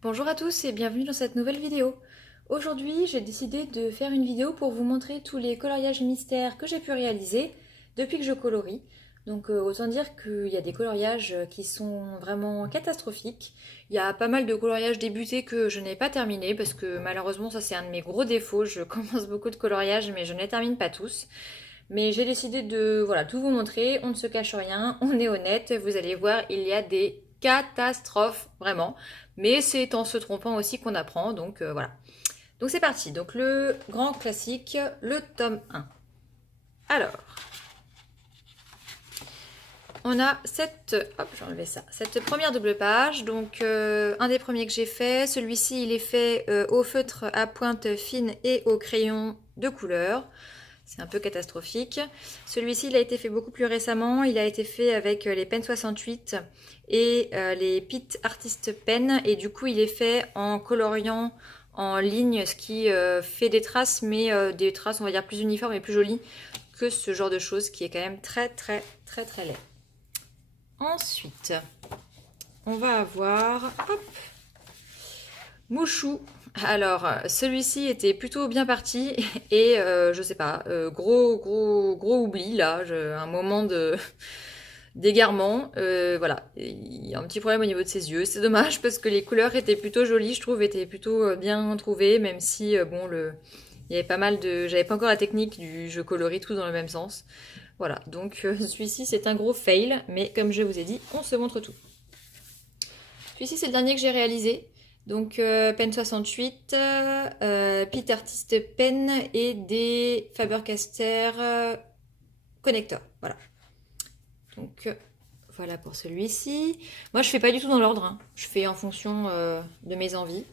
Bonjour à tous et bienvenue dans cette nouvelle vidéo. Aujourd'hui, j'ai décidé de faire une vidéo pour vous montrer tous les coloriages mystères que j'ai pu réaliser depuis que je colorie. Donc autant dire qu'il y a des coloriages qui sont vraiment catastrophiques. Il y a pas mal de coloriages débutés que je n'ai pas terminés parce que malheureusement ça c'est un de mes gros défauts. Je commence beaucoup de coloriages mais je ne les termine pas tous. Mais j'ai décidé de voilà, tout vous montrer, on ne se cache rien, on est honnête, vous allez voir, il y a des catastrophes, vraiment. Mais c'est en se trompant aussi qu'on apprend, donc voilà. Donc c'est parti, donc le grand classique, le tome 1. Alors, on a cette, hop, je vais enlever ça, cette première double page, donc un des premiers que j'ai fait, celui-ci il est fait au feutre à pointe fine et au crayon de couleur. C'est un peu catastrophique. Celui-ci, il a été fait beaucoup plus récemment. Il a été fait avec les Pen 68 et les Pitt Artist Pen. Et du coup, il est fait en coloriant en ligne, ce qui fait des traces, mais des traces, on va dire, plus uniformes et plus jolies que ce genre de choses qui est quand même très, très, très, très laid. Ensuite, on va avoir... Hop, Mouchou. Alors, celui-ci était plutôt bien parti et je sais pas, gros oubli là, un moment de d'égarement. Voilà, il y a un petit problème au niveau de ses yeux. C'est dommage parce que les couleurs étaient plutôt jolies, je trouve, étaient plutôt bien trouvées, même si bon il y avait pas mal de, j'avais pas encore la technique du je colorie tout dans le même sens. Voilà, donc celui-ci c'est un gros fail, mais comme je vous ai dit, on se montre tout. Celui-ci, c'est le dernier que j'ai réalisé. Donc, Pen 68, Pitt Artist Pen et des Faber-Castell connecteurs. Voilà. Donc, voilà pour celui-ci. Moi, je fais pas du tout dans l'ordre, hein. Je fais en fonction de mes envies.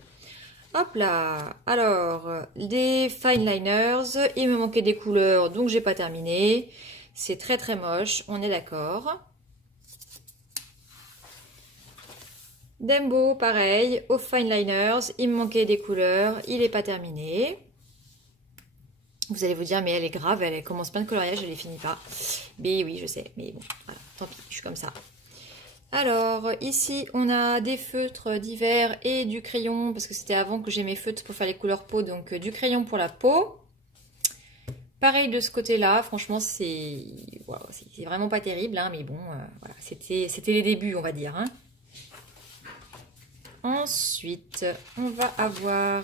Hop là. Alors, des fine liners. Il me manquait des couleurs, donc j'ai pas terminé. C'est très très moche, on est d'accord. Dembo, pareil, au fine liners, il me manquait des couleurs, il n'est pas terminé. Vous allez vous dire, mais elle est grave, elle commence plein de coloriage, elle les finit pas. Mais oui, je sais, mais bon, voilà, tant pis, je suis comme ça. Alors, ici, on a des feutres divers et du crayon, parce que c'était avant que j'ai mes feutres pour faire les couleurs peau, donc du crayon pour la peau. Pareil de ce côté-là, franchement, c'est vraiment pas terrible, hein, mais bon, voilà, c'était les débuts, on va dire, hein. Ensuite, on va avoir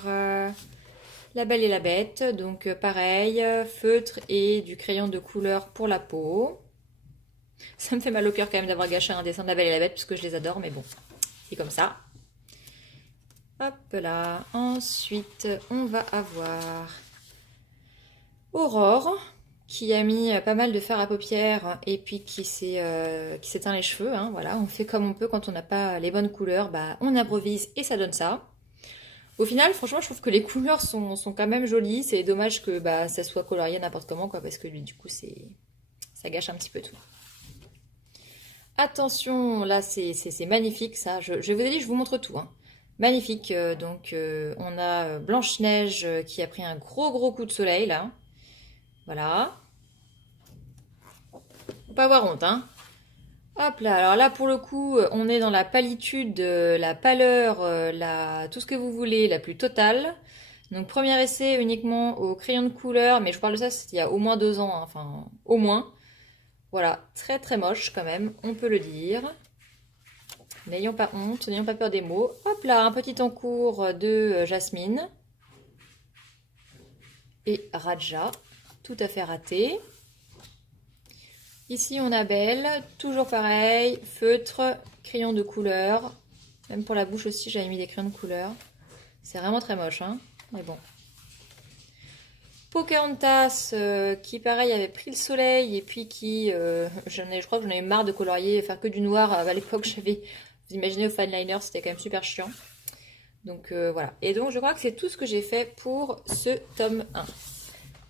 La Belle et la Bête. Donc pareil, feutre et du crayon de couleur pour la peau. Ça me fait mal au cœur quand même d'avoir gâché un dessin de La Belle et la Bête parce que je les adore, mais bon, c'est comme ça. Hop là. Ensuite, on va avoir Aurore qui a mis pas mal de fard à paupières et puis qui s'éteint les cheveux, hein, voilà, on fait comme on peut quand on n'a pas les bonnes couleurs, bah on improvise et ça donne ça. Au final, franchement, je trouve que les couleurs sont quand même jolies. C'est dommage que bah, ça soit colorié n'importe comment, quoi, parce que du coup, ça gâche un petit peu tout. Attention, là, c'est magnifique, ça. Je vous ai dit, je vous montre tout, hein. Magnifique. Donc, on a Blanche-Neige qui a pris un gros coup de soleil, là. Voilà. Faut pas avoir honte, hein. Hop là, alors là pour le coup, on est dans la pâlitude, la pâleur, tout ce que vous voulez, la plus totale. Donc premier essai uniquement au crayon de couleur, mais je vous parle de ça, c'était il y a au moins 2 ans, hein, enfin au moins. Voilà, très très moche quand même, on peut le dire. N'ayons pas honte, n'ayons pas peur des mots. Hop là, un petit encours de Jasmine et Raja, tout à fait raté. Ici, on a Belle, toujours pareil, feutre, crayon de couleur. Même pour la bouche aussi, j'avais mis des crayons de couleur. C'est vraiment très moche, hein, mais bon. Pocahontas, qui pareil avait pris le soleil et puis qui, je crois que j'en avais marre de colorier, faire que du noir. À l'époque, vous imaginez au fine liner, c'était quand même super chiant. Donc voilà. Et donc je crois que c'est tout ce que j'ai fait pour ce tome 1.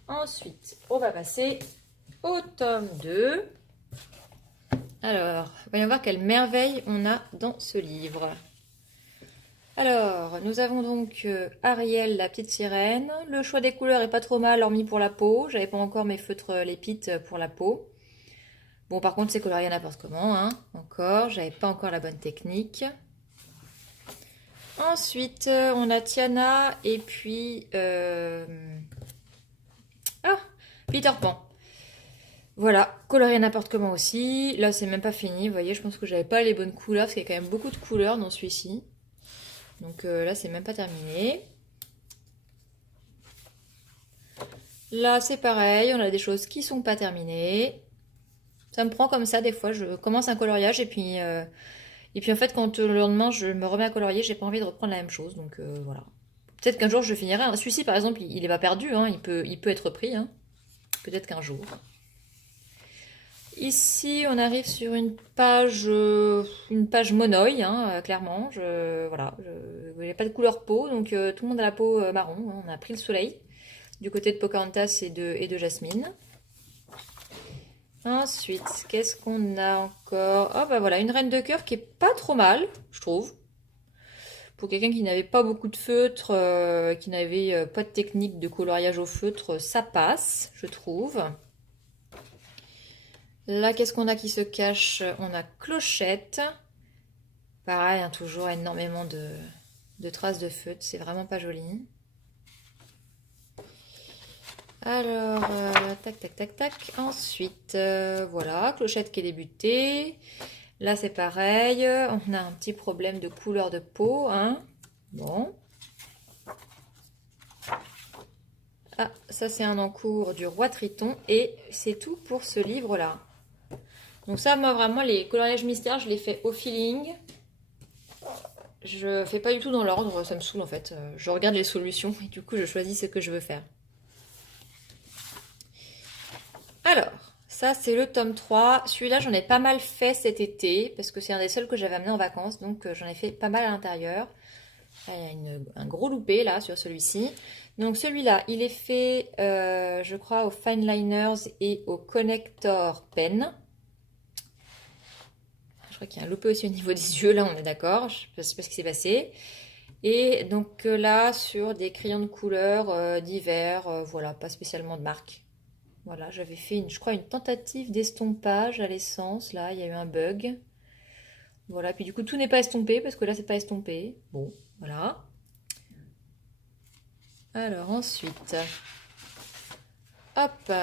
Ensuite, on va passer au tome 2. Alors, voyons voir quelle merveille on a dans ce livre. Alors, nous avons donc Ariel, la petite sirène. Le choix des couleurs est pas trop mal, hormis pour la peau. J'avais pas encore mes feutres lépites pour la peau. Bon, par contre, c'est colorié n'importe comment, hein. Encore, j'avais pas encore la bonne technique. Ensuite, on a Tiana et puis... Ah, Peter Pan. Voilà, colorier n'importe comment aussi. Là, c'est même pas fini. Vous voyez, je pense que j'avais pas les bonnes couleurs parce qu'il y a quand même beaucoup de couleurs dans celui-ci. Donc là, c'est même pas terminé. Là, c'est pareil, on a des choses qui sont pas terminées. Ça me prend comme ça, des fois, je commence un coloriage et puis en fait, quand le lendemain, je me remets à colorier, j'ai pas envie de reprendre la même chose. Donc voilà. Peut-être qu'un jour, je finirai. Celui-ci, par exemple, il est pas perdu, hein, il peut être pris. Hein. Peut-être qu'un jour. Ici, on arrive sur une page monoï, hein, clairement. Voilà, il n'y a pas de couleur peau, donc tout le monde a la peau marron. Hein, on a pris le soleil du côté de Pocahontas et de Jasmine. Ensuite, qu'est-ce qu'on a encore? Oh bah voilà, une reine de cœur qui est pas trop mal, je trouve. Pour quelqu'un qui n'avait pas beaucoup de feutre, qui n'avait pas de technique de coloriage au feutre, ça passe, je trouve. Là, qu'est-ce qu'on a qui se cache? On a Clochette. Pareil, hein, toujours énormément de traces de feutre, c'est vraiment pas joli. Alors, tac, tac, tac, tac. Ensuite, voilà, Clochette qui est débutée. Là, c'est pareil. On a un petit problème de couleur de peau. Hein. Bon. Ah, ça, c'est un encours du Roi Triton. Et c'est tout pour ce livre-là. Donc ça, moi, vraiment, les coloriages mystères, je les fais au feeling. Je fais pas du tout dans l'ordre. Ça me saoule, en fait. Je regarde les solutions et du coup, je choisis ce que je veux faire. Alors, ça c'est le tome 3. Celui-là, j'en ai pas mal fait cet été, parce que c'est un des seuls que j'avais amené en vacances, donc j'en ai fait pas mal à l'intérieur. Il y a un gros loupé là sur celui-ci. Donc celui-là, il est fait, je crois, aux fine liners et au connector pen. Je crois qu'il y a un loupé aussi au niveau des yeux, là on est d'accord, je sais pas ce qui s'est passé. Et donc là, sur des crayons de couleur divers, voilà, pas spécialement de marque. Voilà, j'avais fait, je crois, une tentative d'estompage à l'essence. Là, il y a eu un bug. Voilà, puis du coup, tout n'est pas estompé parce que là, c'est pas estompé. Bon, voilà. Alors ensuite, hop,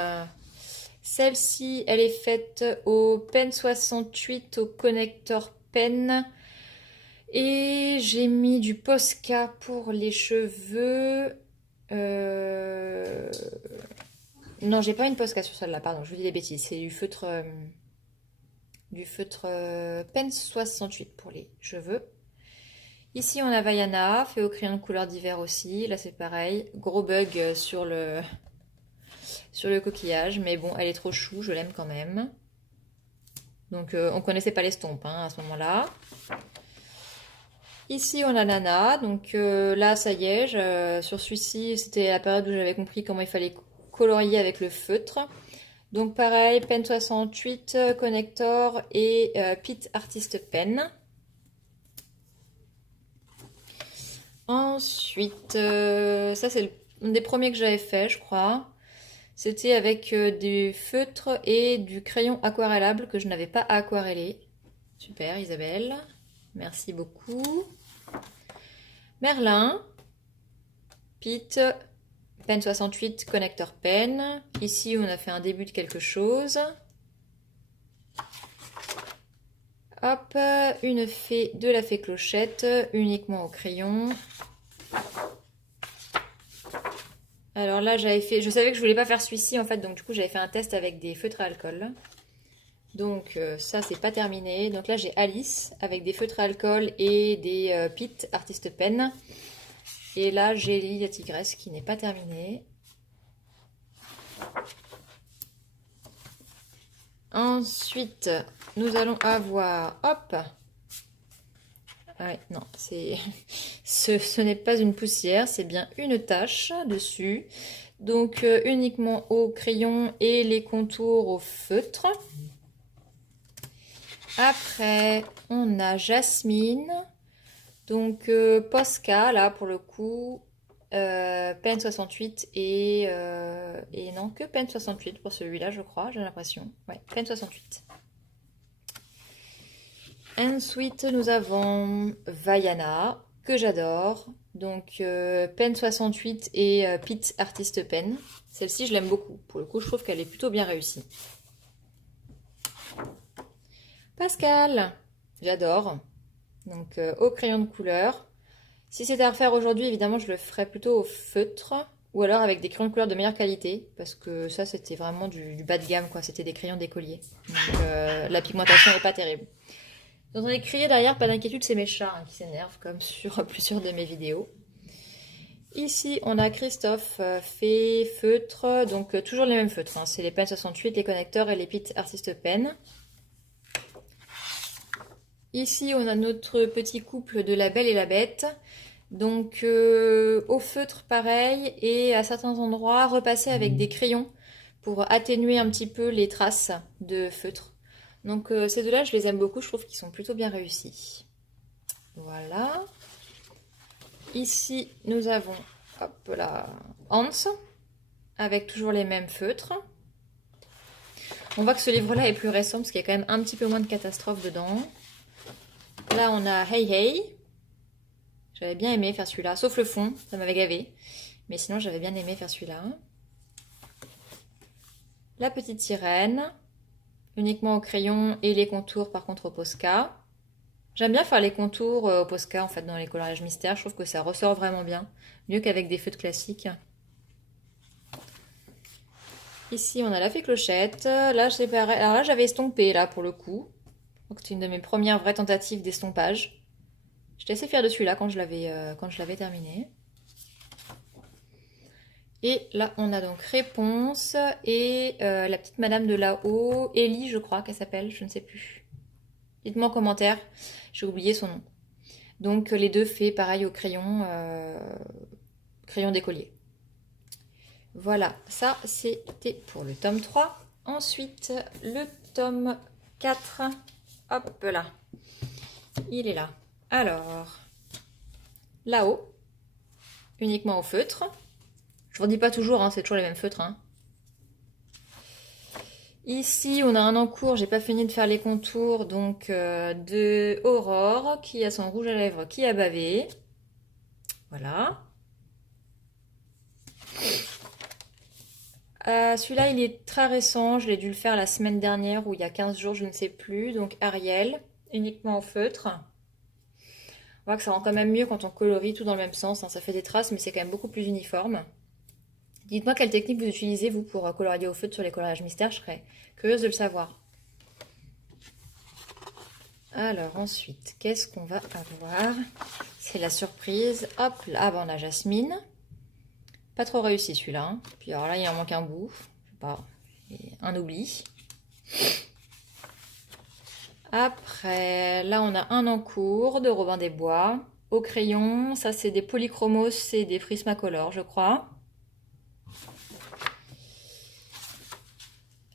celle-ci, elle est faite au pen 68 au connecteur pen. Et j'ai mis du Posca pour les cheveux. Non, j'ai pas une Posca sur celle-là, pardon, je vous dis des bêtises. C'est du feutre pen 68 pour les cheveux. Ici, on a Vaiana, fait au crayon de couleur d'hiver aussi. Là, c'est pareil. Gros bug sur le coquillage. Mais bon, elle est trop chou, je l'aime quand même. Donc, on connaissait pas l'estompe hein, à ce moment-là. Ici, on a Nana. Donc là, ça y est. Sur celui-ci, c'était la période où j'avais compris comment il fallait colorier avec le feutre. Donc pareil, pen 68, connector et Pit Artist Pen. Ensuite, ça c'est un des premiers que j'avais fait, je crois. C'était avec du feutre et du crayon aquarellable que je n'avais pas aquarellé. Super Isabelle, merci beaucoup. Merlin, Pit, pen 68, connector pen. Ici on a fait un début de quelque chose. Hop, de la fée Clochette, uniquement au crayon. Alors là, je savais que je voulais pas faire celui-ci en fait, donc du coup j'avais fait un test avec des feutres à alcool. Donc ça c'est pas terminé. Donc là j'ai Alice avec des feutres à alcool et des Pit Artist Pen. Et là j'ai Lily la Tigresse qui n'est pas terminée. Ensuite, nous allons avoir, hop, ouais, non, ce n'est pas une poussière, c'est bien une tache dessus. Donc uniquement au crayon et les contours au feutre. Après, on a Jasmine. Donc Posca, là pour le coup, pen 68 et non, que pen 68 pour celui-là, je crois, j'ai l'impression. Ouais, pen 68. Ensuite, nous avons Vaiana, que j'adore. Donc Pen 68 et Pitt Artist Pen. Celle-ci, je l'aime beaucoup. Pour le coup, je trouve qu'elle est plutôt bien réussie. Pascal, j'adore. Donc au crayon de couleur. Si c'était à refaire aujourd'hui, évidemment, je le ferais plutôt au feutre. Ou alors avec des crayons de couleur de meilleure qualité. Parce que ça, c'était vraiment du bas de gamme, quoi. C'était des crayons d'écolier. Donc la pigmentation n'est pas terrible. Vous entendez crier derrière, pas d'inquiétude, c'est mes chats qui s'énervent, comme sur plusieurs de mes vidéos. Ici, on a Christophe fait feutre, donc toujours les mêmes feutres. Hein. C'est les Pen 68, les connecteurs et les Pitt Artist Pen. Ici, on a notre petit couple de La Belle et la Bête. Donc, au feutre, pareil, et à certains endroits, repasser avec des crayons pour atténuer un petit peu les traces de feutre. Donc, ces deux-là, je les aime beaucoup, je trouve qu'ils sont plutôt bien réussis. Voilà. Ici, nous avons, hop là, Hans, avec toujours les mêmes feutres. On voit que ce livre-là est plus récent, parce qu'il y a quand même un petit peu moins de catastrophes dedans. Là, on a Hey Hey. J'avais bien aimé faire celui-là, sauf le fond, ça m'avait gavé. Mais sinon, j'avais bien aimé faire celui-là. La petite sirène, uniquement au crayon, et les contours, par contre, au Posca. J'aime bien faire les contours au Posca, en fait, dans les coloriages mystères. Je trouve que ça ressort vraiment bien, mieux qu'avec des feutres classiques. Ici, on a la fée Clochette. Là, c'est pareil. Alors là, j'avais estompé, là, pour le coup. C'est une de mes premières vraies tentatives d'estompage. J'étais assez fière de celui-là quand je l'avais terminé. Et là, on a donc Réponse et la petite madame de là-haut, Ellie, je crois qu'elle s'appelle, je ne sais plus. Dites-moi en commentaire, j'ai oublié son nom. Donc les deux faits pareil au crayon, crayon d'écolier. Voilà, ça c'était pour le tome 3. Ensuite, le tome 4. Hop là. Il est là. Alors, là-haut, uniquement au feutre. Je ne vous dis pas toujours, hein, c'est toujours les mêmes feutres. Hein. Ici, on a un en cours, j'ai pas fini de faire les contours, donc de Aurore, qui a son rouge à lèvres qui a bavé. Voilà. Celui-là, il est très récent, je l'ai dû le faire la semaine dernière ou il y a 15 jours, je ne sais plus. Donc Ariel, uniquement au feutre. On voit que ça rend quand même mieux quand on colorie tout dans le même sens. Hein. Ça fait des traces, mais c'est quand même beaucoup plus uniforme. Dites-moi quelle technique vous utilisez, vous, pour colorier au feutre sur les coloriages mystères. Je serais curieuse de le savoir. Alors, ensuite, qu'est-ce qu'on va avoir? C'est la surprise. Hop, là, on a Jasmine. Pas trop réussi, celui-là. Hein. Puis alors là, il en manque un bout. Je sais pas, un oubli. Après, là, on a un en cours de Robin des Bois. Au crayon, ça, c'est des polychromos et des Prismacolor, je crois.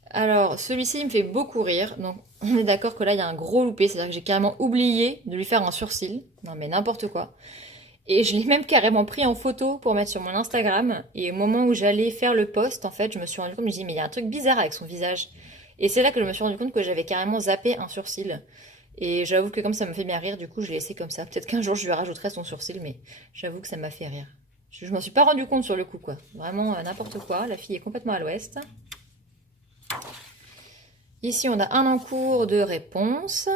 Alors, celui-ci, il me fait beaucoup rire. Donc, on est d'accord que là, il y a un gros loupé. C'est-à-dire que j'ai carrément oublié de lui faire un sourcil. Non, mais n'importe quoi. Et je l'ai même carrément pris en photo pour mettre sur mon Instagram. Et au moment où j'allais faire le post, en fait, je me suis rendu compte, je me dis, mais il y a un truc bizarre avec son visage. Et c'est là que je me suis rendu compte que j'avais carrément zappé un sourcil. Et j'avoue que comme ça me fait bien rire, du coup, je l'ai laissé comme ça. Peut-être qu'un jour, je lui rajouterai son sourcil, mais j'avoue que ça m'a fait rire. Je m'en suis pas rendu compte sur le coup, quoi. Vraiment n'importe quoi. La fille est complètement à l'ouest. Ici, on a un en cours de Réponse.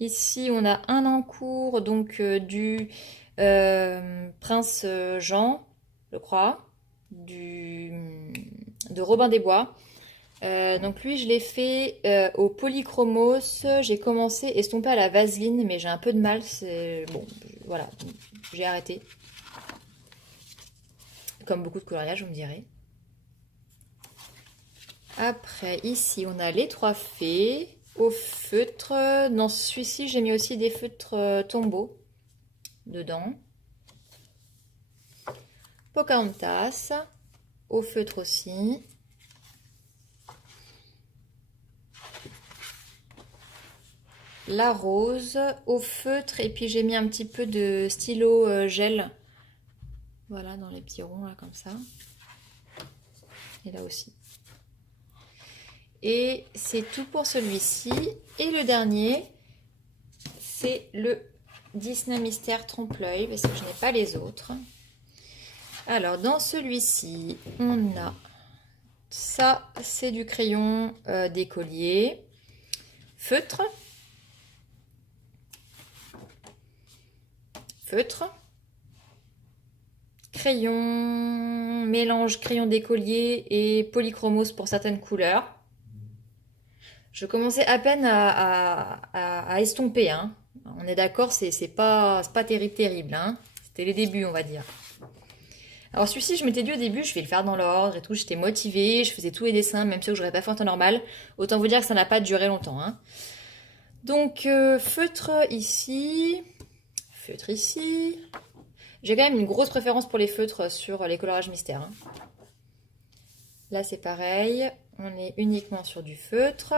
Ici, on a un en cours donc du Prince Jean, je crois, de Robin des Bois. Donc lui, je l'ai fait au polychromos. J'ai commencé estompé à la vaseline, mais j'ai un peu de mal. Bon, voilà, j'ai arrêté. Comme beaucoup de coloriage, vous me direz. Après, ici, on a les trois fées. Au feutre, dans celui-ci, j'ai mis aussi des feutres tombeaux dedans. Pocahontas, au feutre aussi. La rose, au feutre, et puis j'ai mis un petit peu de stylo gel. Voilà, dans les petits ronds, là, comme ça. Et là aussi. Et c'est tout pour celui-ci. Et le dernier, c'est le Disney Mystère Trompe-l'œil, parce que je n'ai pas les autres. Alors, dans celui-ci, on a... Ça, c'est du crayon d'écolier. Feutre. Feutre. Crayon, mélange crayon d'écolier et polychromos pour certaines couleurs. Je commençais à peine à estomper, hein. On est d'accord, c'est pas terrible, hein. C'était les débuts, on va dire. Alors celui-ci, je m'étais dit au début, je vais le faire dans l'ordre et tout, j'étais motivée, je faisais tous les dessins, même ceux que j'aurais pas fait en temps normal. Autant vous dire que ça n'a pas duré longtemps, hein. Donc feutre ici, feutre ici. J'ai quand même une grosse préférence pour les feutres sur les coloriages mystères, hein. Là c'est pareil, on est uniquement sur du feutre.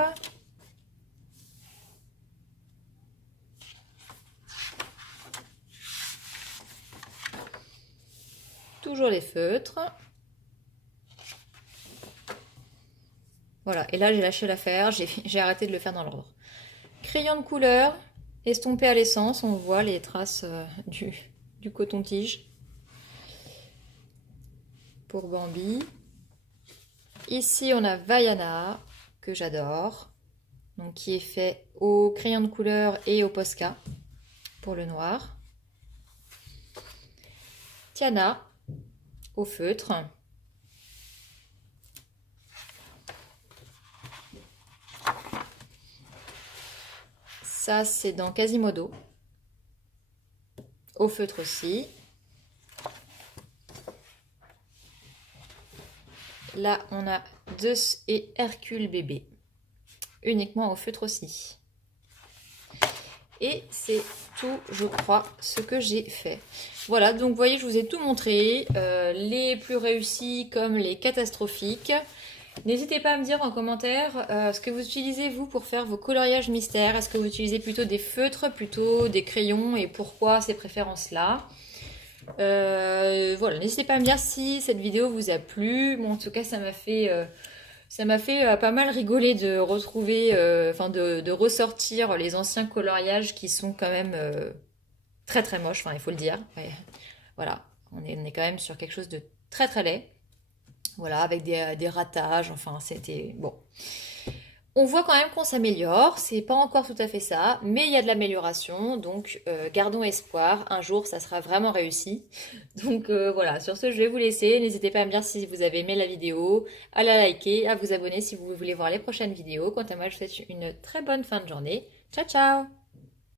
Toujours les feutres. Voilà, et là j'ai lâché l'affaire, j'ai arrêté de le faire dans l'ordre. Crayon de couleur, estompé à l'essence, on voit les traces du coton-tige. Pour Bambi. Ici on a Vaiana, que j'adore, donc qui est fait au crayon de couleur et au Posca, pour le noir. Tiana, au feutre. Ça, c'est dans Quasimodo. Au feutre aussi. Là, on a Zeus et Hercule bébé. Uniquement au feutre aussi. Et c'est tout, je crois, ce que j'ai fait. Voilà, donc vous voyez, je vous ai tout montré. Les plus réussis comme les catastrophiques. N'hésitez pas à me dire en commentaire ce que vous utilisez vous pour faire vos coloriages mystères. Est-ce que vous utilisez plutôt des feutres, plutôt des crayons et pourquoi ces préférences-là. Voilà, n'hésitez pas à me dire si cette vidéo vous a plu. Bon, en tout cas, ça m'a fait pas mal rigoler de retrouver, de ressortir les anciens coloriages qui sont quand même très très moches, enfin il faut le dire. Ouais, voilà, on est quand même sur quelque chose de très très laid. Voilà, avec des ratages, enfin c'était... Bon. On voit quand même qu'on s'améliore, c'est pas encore tout à fait ça, mais il y a de l'amélioration, donc gardons espoir, un jour ça sera vraiment réussi. Donc voilà, sur ce je vais vous laisser, n'hésitez pas à me dire si vous avez aimé la vidéo, à la liker, à vous abonner si vous voulez voir les prochaines vidéos. Quant à moi je vous souhaite une très bonne fin de journée, ciao ciao!